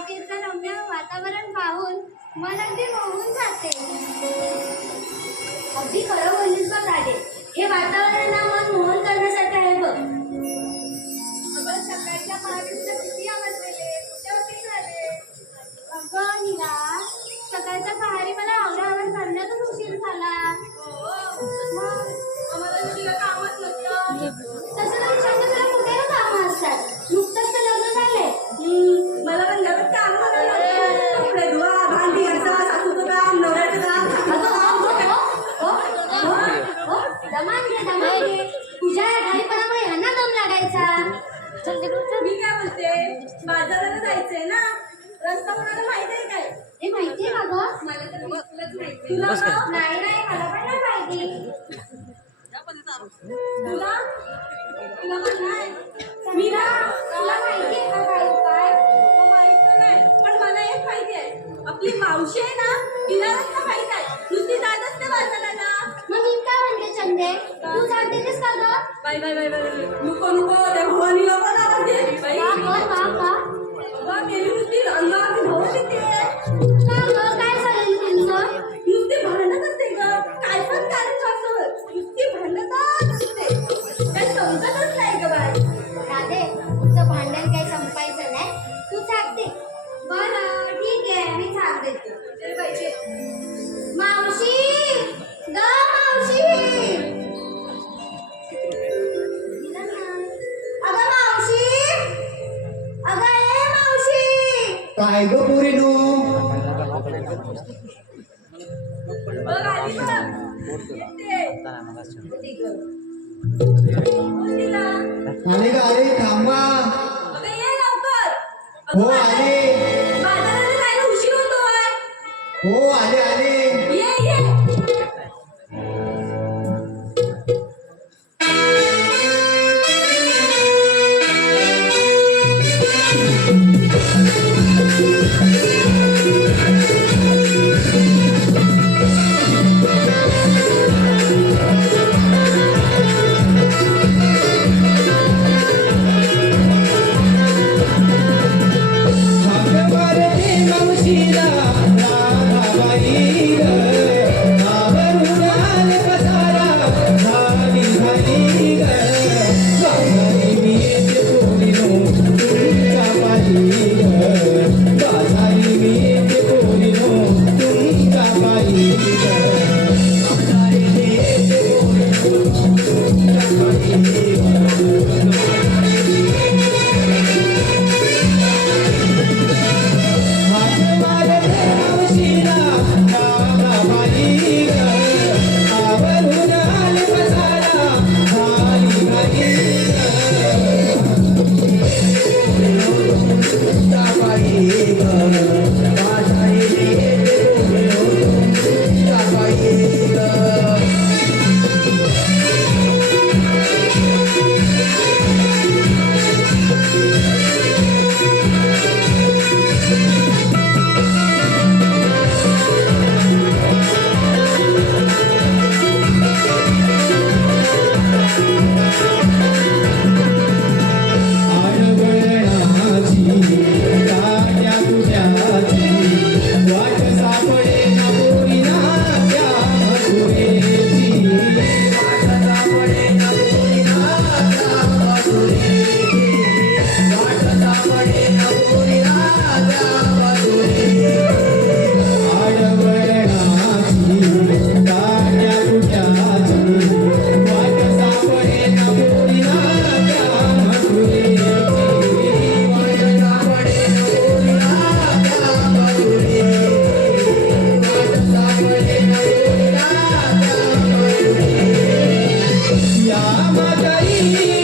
रम्य वातावरण पाहून मन अगदी मोहून जाते. अगदी खरं बोललीस हे वातावरण ना मन मी काय बोलते? बाजाराला जायचंय ना? रस्ता कोणाला माहीत आहे काय? हे माहितीये का गं? मला तर बिलकुलच माहिती तुला गं? नाही नाही मला पण नाही माहिती. तुला? तुला पण नाही? मी ना तुला माहितीये का काय? काय? तुला माहीत तर नाही. पण मला एक माहिती आहे. आपली मावशी आहे ना तिला रस्ता माहीत आहे. नुसती जात असते बाजाराला. मग चंदे तू जात देतेस का गं? बाय बाय बाय बाय नको नको त्या भवानीला पण आवाज दे बाई काय ग पोरीनो? आली. आले का अरे थांबा. हो आले हो आले आले Thank you.